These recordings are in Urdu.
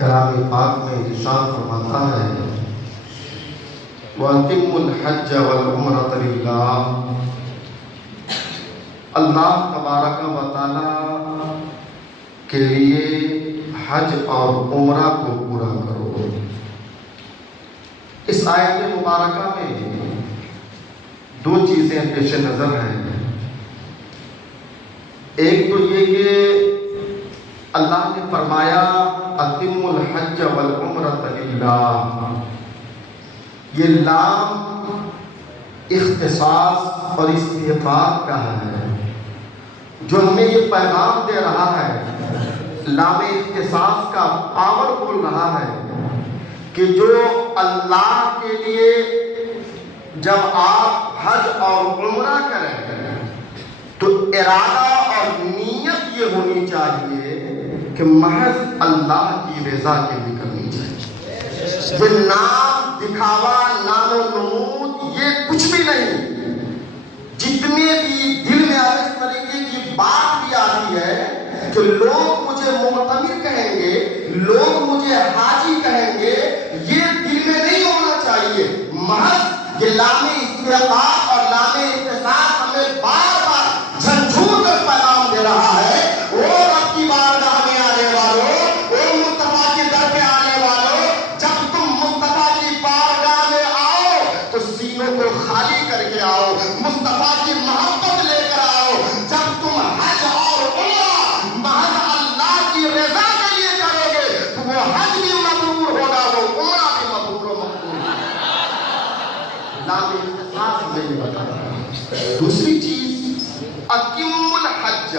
کلام پاک میں ارشاد فرماتا ہے وَأَتِمُّ الْحَجَّ وَالْعُمْرَةَ لِلَّهِ، اللہ تبارک و تعالی کے لیے حج اور عمرہ کو پورا کرو۔ اس آیت مبارکہ میں دو چیزیں پیش نظر ہیں۔ ایک تو یہ کہ اللہ نے فرمایا اتم الحج والعمرۃ للہ، یہ لام اختصاص اور استحقاق کا ہے، جو ہمیں یہ پیغام دے رہا ہے، لام اختصاص کا پاور بول رہا ہے کہ جو اللہ کے لیے جب آپ حج اور عمرہ کریں تو ارادہ اور نیت یہ ہونی چاہیے کہ محض اللہ کی رضا کے لیے کرنی چاہیے۔ یہ نام دکھاوا، نام و نمود، یہ کچھ بھی نہیں۔ جتنے بھی دل میں اس طریقے کی بات بھی آتی ہے کہ لوگ مجھے معتمر کہیں گے، لوگ مجھے حاجی کہیں گے، یہ دل میں نہیں ہونا چاہیے۔ محض یہ لام استحقاق اور لام اختصاص ہمیں بار بار جھنجھوڑ کر پیغام دے رہا ہے۔ وہ رب کی بارگاہ میں آنے والوں، وہ مصطفیٰ کے در پہ آنے والوں، جب تم مصطفیٰ کی بارگاہ میں آؤ تو سینوں کو خالی کر کے آؤ، مصطفیٰ کی محبت لے کر آؤ۔ جب تم حج اور عمرہ محض اللہ کی رضا کے لیے کرو گے تو وہ حج بھی مبرور ہوگا، وہ عمرہ بھی مبرور و مقبول ہوگا۔ لام اختصاص میں یہ بتا رہا ہوں۔ دوسری چیز اتم الحج،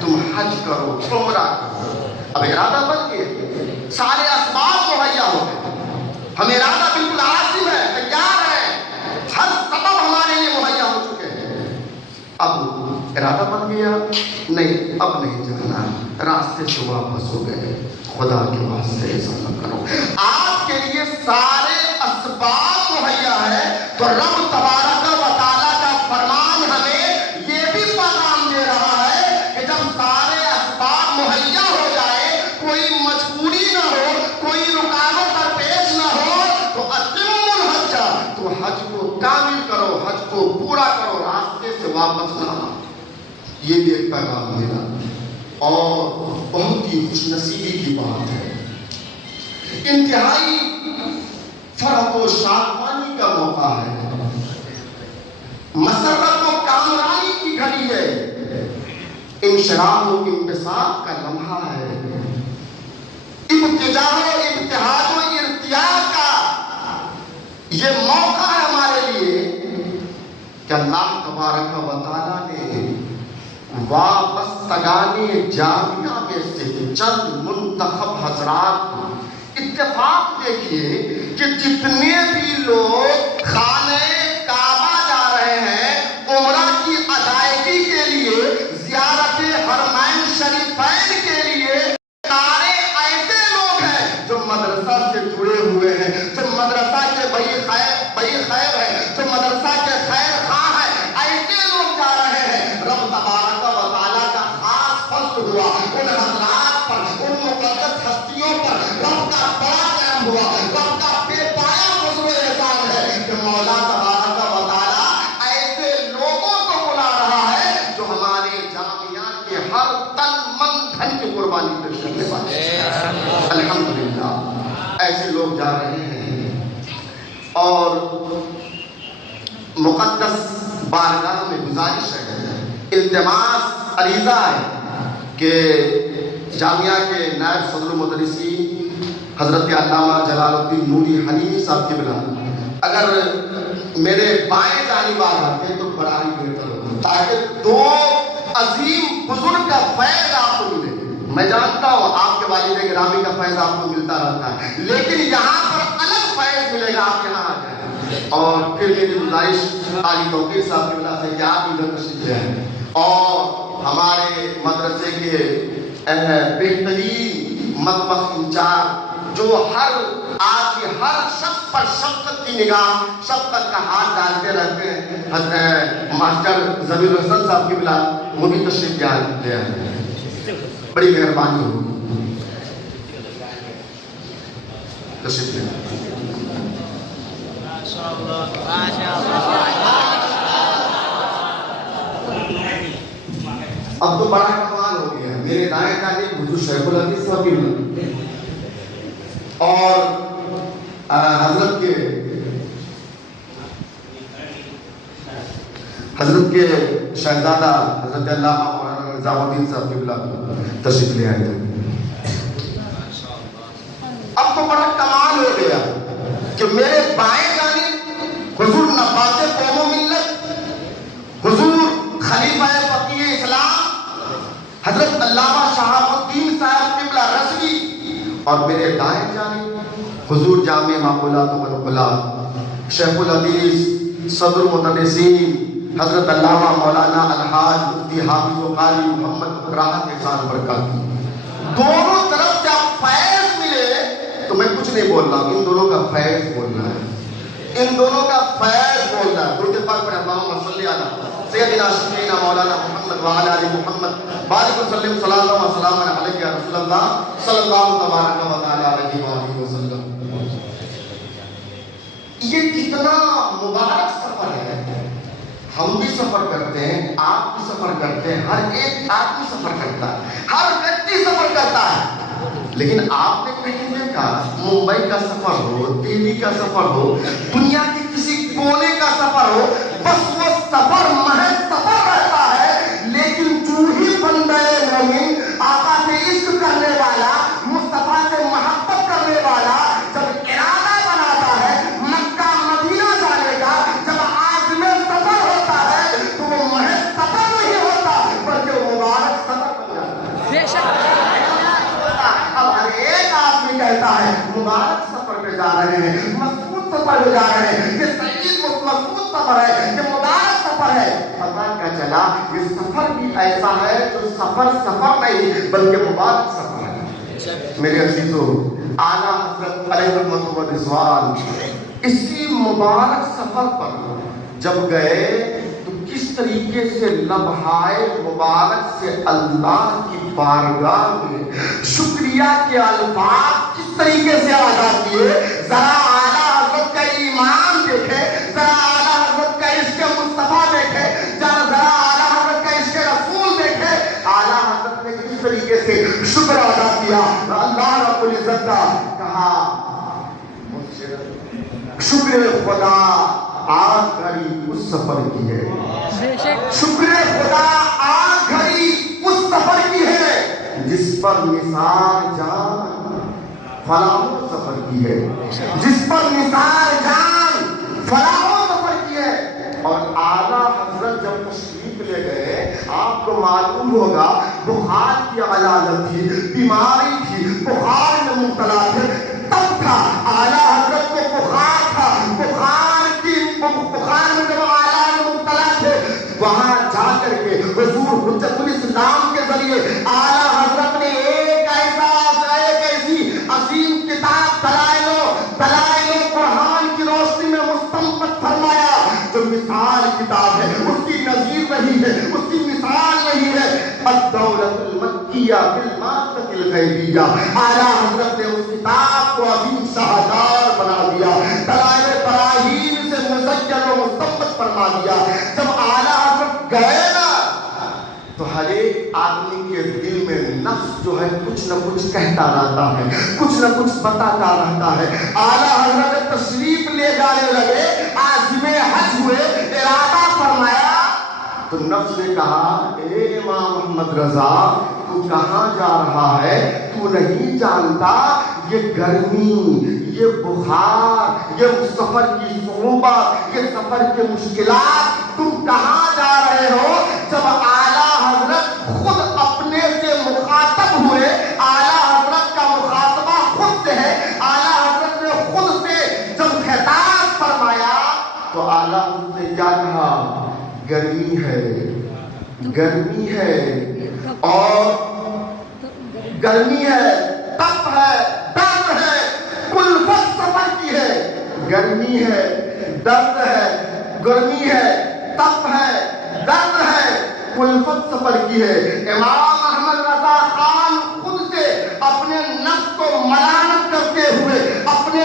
تم حج کرو، عمرہ کرو۔ اب ارادہ بن گئے، سارے اسباب مہیا ہو گئے، ہم ارادہ بالکل عازم ہے، تیار ہے، ہر سبب ہمارے لیے مہیا ہو چکے ہیں۔ اب ارادہ بن گیا، نہیں اب نہیں جانا، راستے سے واپس ہو گئے، خدا کے واسطے ایسا نہ کرو۔ آپ کے لیے سارے اسباب مہیا ہے تو رب تبارک و تعالیٰ کا فرمان ہمیں یہ بھی پیغام دے رہا ہے کہ جب سارے اسباب مہیا ہو جائے، کوئی مجبوری نہ ہو، کوئی رکاوٹ درپیش نہ ہو تو اتم الحج، تو حج کو کامل کرو، حج کو پورا کرو، راستے سے واپس نہ آؤ۔ یہ بھی ایک پیغام میرا اور بہت ہی خوش نصیبی کی بات ہے۔ انتہائی فرح و شادمانی کا موقع ہے، مسرت و کامرانی کی گھڑی ہے، انشراح و انبساط کا لمحہ ہے، ابتداء و ابتہاج و ارتیاح کا یہ موقع ہے ہمارے لیے کہ اللہ تبارک و تعالیٰ نے وابستگان جامعہ میں سے چند منتخب حضرات کو اتفاق دیکھیے کہ جتنے بھی لوگ خانہ کعبہ جا رہے ہیں عمرہ کی ادائیگی کے لیے، زیارت حرمین شریفین کے لیے، سارے ایسے لوگ ہیں جو مدرسہ سے جڑے ہوئے ہیں، جو مدرسہ کے بئی خیر ہے، جو مدرسہ کے خیر خواہ ہیں، ایسے لوگ جا رہے ہیں۔ رب تبارک و تعالیٰ کا خاص فضل ہوا ان حضرات پر، ان مقدس ہستیوں پر، رب کا بڑا کرم ہوا، رب کا بے پایا فضل و احسان ہے کہ مولا تبارک و تعالیٰ ایسے لوگوں کو بلا رہا ہے جو ہمارے جامعہ کے ہر تن من دھن کی قربانی پیش کرنے والے ہیں۔ الحمدللہ ایسے لوگ جا رہے ہیں اور مقدس بارگاہ میں گزارش ہے، التماس عریضہ ہے کہ جامعہ کے نائب صدر المدرسین حضرت علامہ جلال الدین نوری حنیفی صاحب کے بلا اگر میرے بائیں جانب آ جاتے تو بڑا ہی بہتر ہوتا، تاکہ دو عظیم بزرگ کا فیض آپ کو ملے۔ میں جانتا ہوں آپ کے والد گرامی کا فیض آپ کو ملتا رہتا ہے، لیکن یہاں پر الگ فیض ملے گا، آپ یہاں آ جائیں۔ اور پھر میری گزارش علی توقیر صاحب کے بلا سے کہ آپ ادھر تشریف لے آئیں اور ہمارے مدرسے کے بہترین مطبخ انچارج جو آج کی ہر شخص پر شفقت کی نگاہ، شفقت کا ہاتھ ڈالتے رہتے ہیں، حضرت ماسٹر ضمیر الحسن صاحب کی بلا وہ بھی تشریف لے آئے، بڑی مہربانی ہوگی۔ تشریف لیں۔ اب تو بڑا کمال ہو گیا، میرے دائیں جانب حضور شیخ الحدیث وکیل اور حضرت کے شہزادہ حضرت علامہ مولانا نظام الدین صاحب قبلہ تشریف لے آئے تھے۔ اب تو بڑا کمال ہو گیا کہ میرے بائیں جانب حضور نبات قوم و ملت، حضور خلیفہ فقیہ اسلام حضرت علامہ شہاب الدین صاحب قبلہ رضوی، اور میرے دائیں جانب حضور جامع معقولات و منقولات شیخ الحدیث صدر المدرسین حضرت علامہ مولانا الحاج مفتی حافظ و قاری محمد راحت احسان برکات۔ دونوں طرف سے آپ فیض ملے تو میں کچھ نہیں بول رہا ہوں، ان دونوں کا فیض بولنا ہے، ان دونوں کا فیض بولنا ہے۔ درود پاک پڑھیں، اللہم صلی علی سیدنا شفیعنا مولانا محمد وعلی آل محمد بارک وسلم صلاۃ و سلام علیک یا رسول اللہ صلی اللہ تبارک و تعالی علیہ وآلہ وسلم۔ یہ کتنا مبارک سفر ہے، ہم بھی سفر کرتے ہیں، آپ بھی سفر کرتے ہیں، ہر ایک آدمی سفر کرتا ہے، ہر ویکتی سفر کرتا ہے، لیکن آپ نے کہیں دیکھا ممبئی کا سفر ہو، دہلی کا سفر ہو، دنیا کے کسی کونے کا سفر ہو، بس وہ سفر محض سفر رہتا ہے، لیکن جو ہی بندہ مومن آقا سے عشق کرنے والا، مصطفیٰ سے محبت کرنے والا جب ارادہ بناتا ہے مکہ مدینہ جانے کا، جب عازم سفر ہوتا ہے تو وہ محض سفر نہیں ہوتا بلکہ وہ مبارک سفر بن جاتا ہے۔ اب ہر ایک آدمی کہتا ہے مبارک سفر پہ جا رہے ہیں، مسعود سفر پہ جا رہے ہیں، یہ سعید مسعود سفر ہے، یہ مبارک سفر ہے۔ پتہ کیا چلا یہ سفر بھی ایسا ہے جو سفر نہیں بلکہ مبارک سفر ہے۔ میرے عزیزو، اعلیٰ حضرت علیہ رحمت و رضوان اسی مبارک سفر پر جب گئے تو کس طریقے سے لمحائے مبارک سے اللہ کی بارگاہ میں شکریہ کے الفاظ کس طریقے سے ادا کیے، ذرا اعلیٰ حضرت کا ایمان دیکھے، ذرا اعلیٰ حضرت کا عشق مصطفیٰ دیکھے، ذرا اعلیٰ حضرت کا عشق رسول دیکھے، اعلیٰ حضرت نے کس طریقے سے شکر ادا کیا۔ اللہ رب العزت کا کہا شکر خدا آج گھڑی اس سفر کی ہے، شکر خدا آج گھڑی اس سفر کی ہے جس پر نثار جان فلاح سفر کی ہے، جس پر نثار جان فلاح سفر کی ہے۔ اور اعلیٰ حضرت جب تشریف لے گئے، آپ کو معلوم ہوگا بخار کی علالت تھی، بیماری تھی، بخار میں مبتلا تھے، تب تھا اعلیٰ حضرت کو بخار تھا، بخار میں جب اعلیٰ میں مبتلا تھے، وہاں جا کر کے حضور حجت الاسلام کے ذریعے اعلیٰ حضرت نے ایک ایسی عظیم کتاب دلائل قرآن کی روشنی میں مستنبط فرمایا جو مثال کتاب ہے، اس کی نظیر نہیں ہے، اس کی مثال نہیں ہے۔ الدولۃ المکیہ بالمادۃ الغیبیہ، اعلیٰ حضرت نے اس کتاب کو عظیم شاہکار بنا دیا، دلائل براہین سے مزین و مستنبط فرما دیا۔ جب اعلیٰ حضرت گئے نا تو ہر ایک آدمی کے دل میں نفس جو ہے کچھ نہ کچھ کہتا رہتا ہے، کچھ نہ کچھ بتاتا رہتا ہے۔ اعلیٰ حضرت تشریف لے جانے لگے، عازم حج ہوئے، ارادہ فرمایا تو نفس نے کہا اے امام محمد رضا تو کہاں جا رہا ہے، تو نہیں جانتا یہ گرمی، یہ بخار، یہ سفر کی صعوبت، یہ سفر کے مشکلات، تم کہاں جا رہے ہو؟ جب اعلیٰ حضرت خود اپنے سے مخاطب ہوئے، اعلیٰ حضرت کا مخاطبہ خود سے ہے، اعلیٰ حضرت نے خود سے جب خطاب فرمایا تو اعلیٰ حضرت نے کیا کہا؟ گرمی ہے، گرمی ہے، اور گرمی ہے، تپ ہے، درد ہے، کلفت سفر کی ہے، گرمی ہے، درد ہے، گرمی ہے، تپ ہے، درد ہے، کلفت سفر کی ہے۔ امام احمد رضا خان خود سے اپنے نفس کو ملامت کرتے ہوئے، اپنے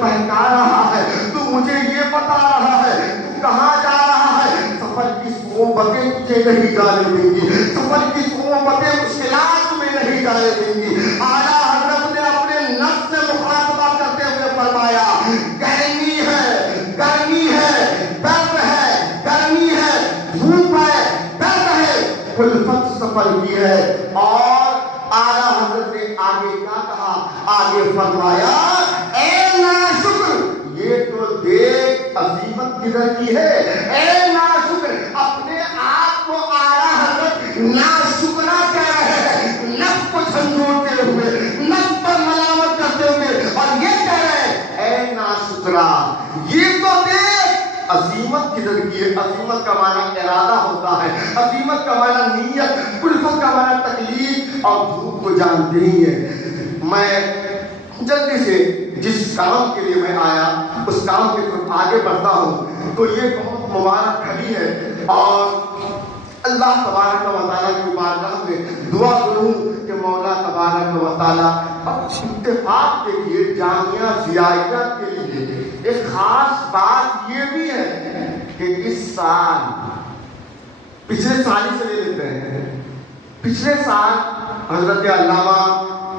بہکا رہا ہے، تو مجھے یہ بتا رہا ہے تو کہاں جا رہا ہے۔ سفر کی صعوبتیں تجھے نہیں جانے دیں گی، سفر کی صعوبتیں مشکلات میں نہیں جانے دیں گی۔ اعلیٰ حضرت نے اپنے نفس سے مخاطبہ کرتے ہوئے فرمایا، گرمی ہے، گرمی ہے، درد ہے، گرمی ہے، دھوپ ہے، درد ہے، خلفت سفر کی ہے۔ اور اعلیٰ حضرت نے آگے کیا کہا؟ آگے فرمایا، اے ناشکر، یہ تو دیکھ عظیمت کدھر کی ہے۔ اے ناشکر، اپنے آپ کو اعلیٰ حضرت ناشکرا کہہ رہے ہیں، نفس کو جھنجھوڑتے ہوئے، نفس پر ملامت کرتے ہوئے، اور یہ کہہ رہے ہیں، اے ناشکرا، یہ تو دیکھ عظیمت کدھر کی ہے۔ عظیمت کا معنی ارادہ ہوتا ہے، عظیمت کا معنی نیت، الفت کا معنی تکلیف، اور دھوپ کو جانتے ہی ہیں۔ میں جلدی سے جس کام کے لیے میں آیا اس کام کی طرف آگے بڑھتا ہوں، تو یہ بہت مبارک گھڑی ہے، اور اللہ تبارک و تعالیٰ کی بارگاہ میں دعا کروں کہ مولا تبارک و تعالیٰ اتفاق دیکھیے جامعہ زیاریہ کے لیے ایک خاص بات یہ بھی ہے کہ اس سال، پچھلے سال ہی سے لے لیتے ہیں، پچھلے سال حضرت علامہ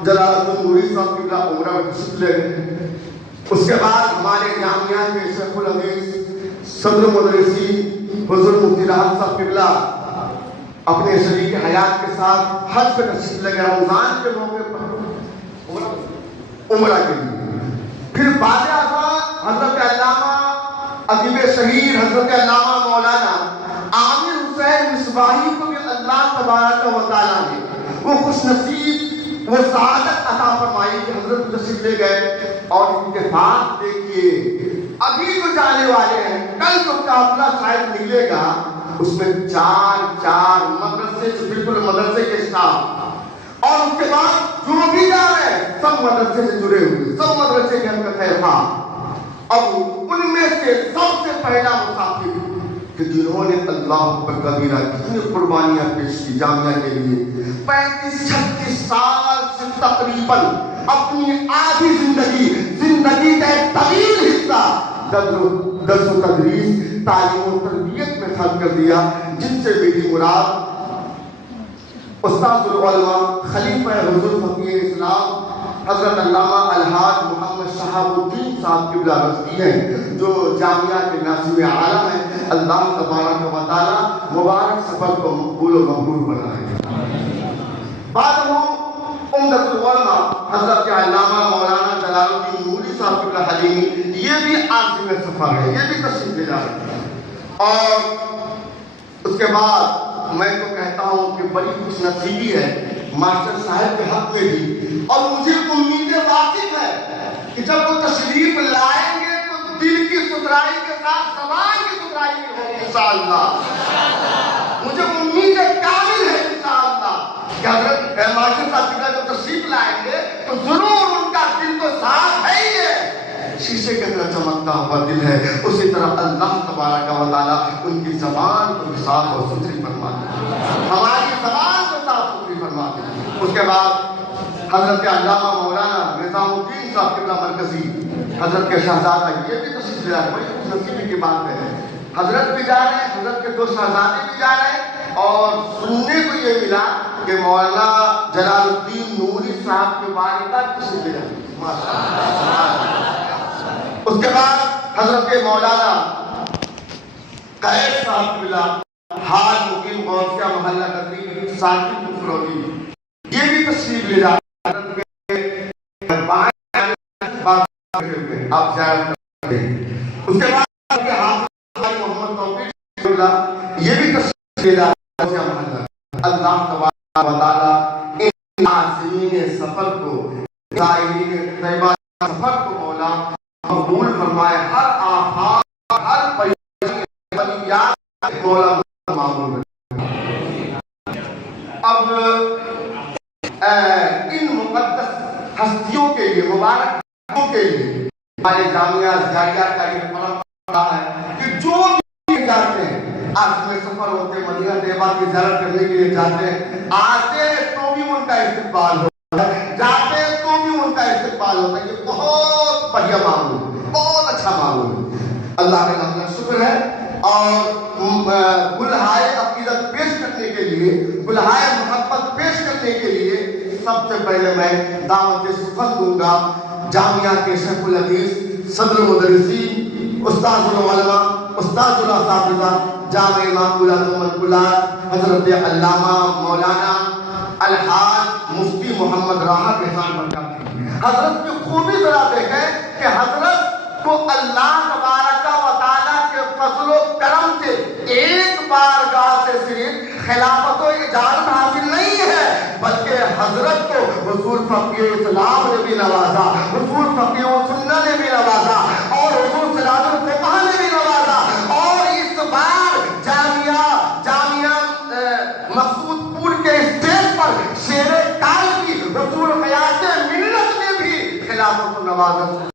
جلال الدین نوری صاحب قبلہ عمرہ میں تشریف لے گئے۔ اس کے بعد ہمارے جامعہ کے شیخ الحدیث صدر مدرسی حضرت مفتی راحت صاحب قبلہ اپنے شریک حیات کے ساتھ حج پہ تشریف لے گئے رمضان کے موقع پر عمرہ کے لیے۔ پھر بعد ازاں حضرت علامہ ادیب شہیر حضرت علامہ مولانا عامر حسین مصباحی کو بھی اللہ تبارک و تعالیٰ نے وہ خوش نصیب، وہ سعادت عطا فرمائی کہ حضرت تشریف لے گئے۔ اور اتفاق دیکھیے ابھی جو جانے والے ہیں، کل جو قافلہ شاید نکلے گا اس میں چار مدرسے سے، بالکل مدرسے کے اسٹاف، اور اس کے بعد جو بھی جا رہے ہیں سب مدرسے سے جڑے ہوئے، سب مدرسے کے اندر خیر خواہ۔ اب ان میں سے سب سے پہلا مسافر کہ جنہوں نے اللہ پر کبیرہ کتنی قربانیاں پیش کی جامعہ کے لیے، 35-36 سال سے تقریباً اپنی آدھی زندگی کا ایک طویل حصہ درس و تدریس، تعلیم و تربیت میں خرچ کر دیا، جن سے میری مراد استاد العلماء خلیفہ حضور فقیہ اسلام حضرت علامہ الحاج محمد شہاب الدین صاحب قبلہ رضوی ہیں، جو جامعہ کے ناظم اعلیٰ ہیں۔ اللہ تبارک و تعالیٰ مبارک سفر کو مقبول و مقبول بنائے۔ بعد وہ عمدۃ العلماء حضرت علامہ مولانا جلال الدین نوری صاحب قبلہ حلیمی، یہ بھی عازم سفر ہے، یہ بھی تشریف لے جا رہے ہیں۔ اور اس کے بعد میں تو کہتا ہوں کہ بڑی خوش نصیبی ہے ماسٹر صاحب کے حق میں بھی، اور مجھے امید واقف ہے کہ جب وہ تشریف لائیں گے تو دل کی ستھرائی کے ساتھ زبان کی ستھرائی بھی ہوگی انشاءاللہ۔ مجھے امید کامل ہے انشاءاللہ کہ حضرت ماسٹر صاحب جب تشریف لائیں گے تو ضرور ان کا دل تو صاف ہے ہی ہے، شیشے کے اندر چمکتا ہوا دل ہے، اسی طرح اللہ تبارک و تعالیٰ ان کی زبان کو صاف اور ستھری فرما دے، ہماری زبان کو صاف ستھری فرما دے۔ اس کے بعد حضرت علامہ مولانا نظام الدین صاحب قبلہ مرکزی حضرت کے شہزادہ، یہ بھی تشریف لے رہے ہیں، بڑی خوش نصیبی کی بات ہے۔ حضرت بھی جا رہے ہیں، حضرت کے دو شہزادے بھی جا رہے ہیں، اور سننے کو یہ ملا کہ مولانا جلال الدین نوری صاحب کے والدہ تشریف لے رہے ہیں۔ اس کے بعد حضرت مولانا قید صاحب قبلہ حاج مقیم غوثیہ محلہ قدری ساکن مفروضی، یہ بھی تشریف لے جا رہے ہیں۔ آپ زیارت کرتے ہیں۔ اس کے بعد محمد توفیق قبلہ، یہ بھی تشریف لے جا رہے ہیں غوثیہ محلہ۔ اللہ تبارک و تعالیٰ ان عازمین سفر کو، زائرین طیبہ سفر کو مولا قبول فرمائے، ہر آفات ہر پریشانی مولا معمول بنائے۔ اب ان مقدس ہستیوں کے لیے، مبارک ہستیوں کے لیے ہمارے جامعہ زیاریہ کا یہ پرمپرا ہے کہ جو بھی جاتے ہیں، آج میں سفر ہوتے مدینہ طیبہ کی زیارت کرنے کے لیے جاتے ہیں، آتے تو بھی ان کا استقبال ہوتا ہے، جاتے تو بھی ان کا استقبال ہوتا ہے۔ یہ بہت بڑھیا معمول ہے۔ سب سے پہلے میں دعوت سخن دوں گا جامعہ کے شیخ الحدیث صدر المدرسین استاذ العلماء استاذ الاساتذہ جامع امام محمد حضرت علامہ مولانا الحاج مفتی محمد راحت احسان برکاتی حضرت کی خوبی ذرا دیکھیں کہ حضرت کو اللہ تبارک و تعالیٰ کے فضل و کرم سے ایک بارگاہ سے صرف خلافت و اجازت حاصل نہیں ہے بلکہ حضرت کو حضور فقیہ اسلام نے بھی نوازا حضور فقیہ سنہ نے بھی نوازا اور حضور سراج الفقہ نے بھی نوازا اور اس بار جامعہ مقصود پور کے اسٹیج پر شیر کالمی رسول حیات ملت نے بھی خلافت کو نوازا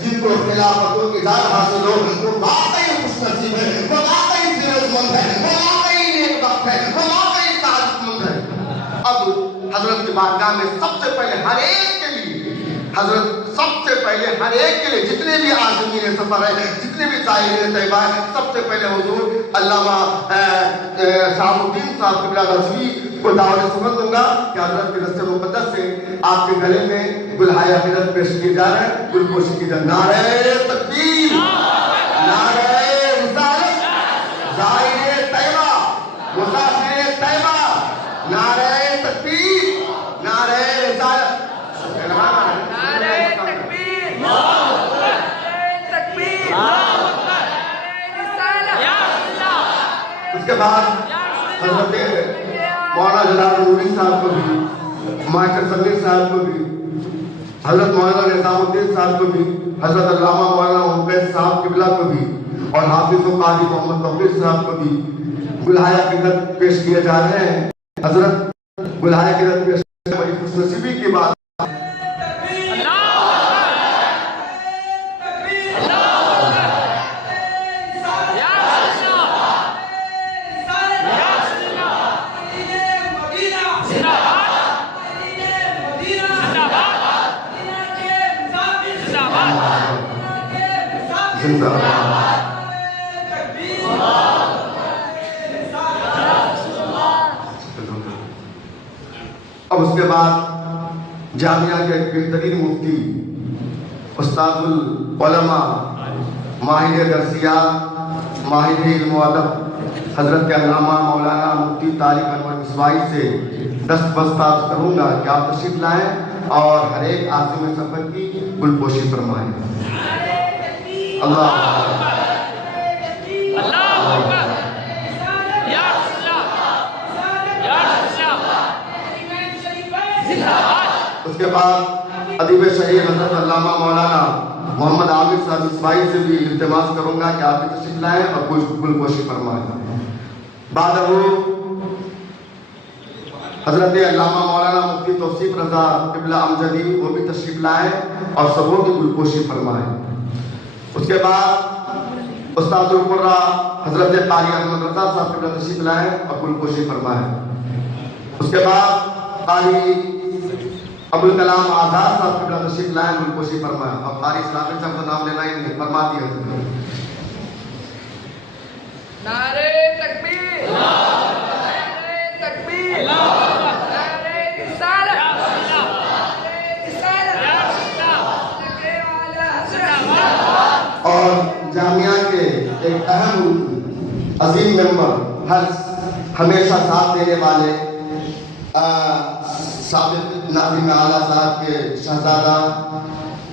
جن کو خلافتوں کی دار حاصل ہو وہ واقعی خوش نصیب ہے وہ واقعی فیروز مند ہے وہ واقعی نیک بخت ہے وہ واقعی سعادت مند ہے اب حضرت کی بارگاہ میں سب سے پہلے ہر ایک کے لیے حضرت سب سے پہلے ہر ایک کے لیے جتنے بھی عازمین سفر ہے جتنے بھی زائرین طیبہ ہے سب سے پہلے حضور علامہ شہاب الدین صاحب قبلہ رضوی کو دعوت سخن دوں گا کہ حضرت کے دست مقدس سے آپ کے گلے میں گلہائے عقیدت پیش کی جا رہے ہیں گل پوشی کی جا نعرہ تکبیر نعرہ رسالت زائر طیبہ مسافر طیبہ نعرہ تکبیر نعرہ رسالت اس کے بعد حضرت مولانا جلال نوری صاحب کو بھی ماسٹر سمیر صاحب کو بھی حضرت مولانا نظام الدین صاحب کو بھی حضرت علامہ مولانا محمد صاحب قبلہ کو بھی اور حافظ و قاضی محمد توفیق صاحب کو بھی گلہائے عقیدت پیش کیے جا رہے ہیں حضرت گلہائے عقیدت پیش کرنے بڑی خوش نصیبی کی بات اب اس کے بعد جامعہ کے بہترین مفتی استاد العلماء ماہر درسیات ماہر علم و ادب حضرت علامہ مولانا مفتی طارق انور مصباحی سے دستبردار کروں گا کہ آپ تشریف لائیں اور ہر ایک عازم سفر کی گل پوشی فرمائیں اللہ اس کے بعد ادیب شہیر حضرت علامہ مولانا محمد عامر صاحب مصباحی سے بھی التماس کروں گا کہ آپ بھی تشریف لائیں اور گل پوشی فرمائیں بعد وہ حضرت علامہ مولانا مفتی توصیف رضا قبلہ امجدی وہ بھی تشریف لائیں اور سبوں کی گل پوشی فرمائیں اس کے بعد استاد القرہ حضرت قاری احمد رضا صاحب قبلہ تشریف لائیں اور گل پوشی فرمائیں اس کے بعد قاری ابوالکلام آزاد صاحب قبلہ تشریف لائیں گل پوشی فرمائیں اور قاری اسلامی صاحب کا نام لینا ہی نہیں فرما دیا نعرہ تکبیر نعرہ تکبیر نعرہ رسالت اور جامعہ کے ایک اہم عظیم ممبر ہمیشہ ساتھ دینے والے سابق ناظم اعلیٰ صاحب کے شہزادہ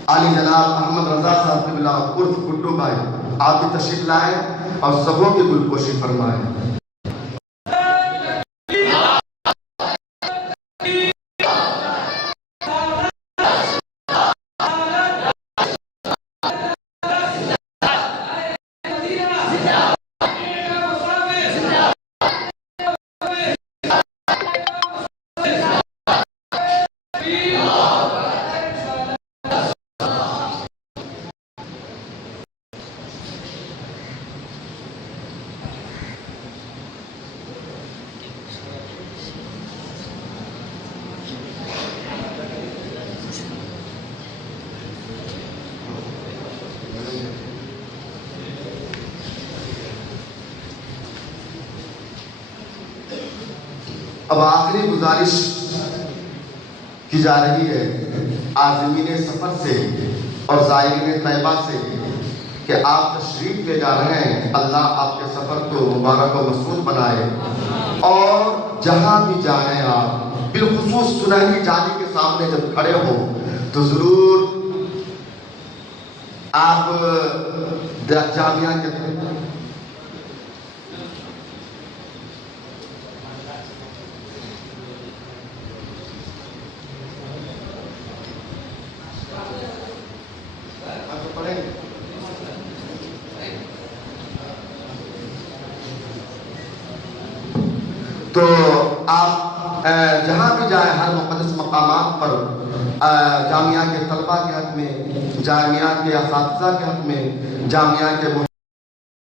علی جناب احمد رضا صاحب قبلہ عرف گڈو بھائی آپ بھی تشریف لائیں اور سبوں کی گل پوشی فرمائیں اب آخری گزارش کی جا رہی ہے عازمین سفر سے اور زائرین طیبہ سے کہ آپ تشریف لے جا رہے ہیں، اللہ آپ کے سفر کو مبارک و مسعود بنائے، اور جہاں بھی جائیں آپ بالخصوص سنہری جالی کے سامنے جب کھڑے ہو تو ضرور آپ جامعہ کے تو آپ جہاں بھی جائیں ہر مقدس مقامات پر جامعہ کے طلبہ کے حق میں، جامعہ کے اساتذہ کے حق میں، جامعہ کے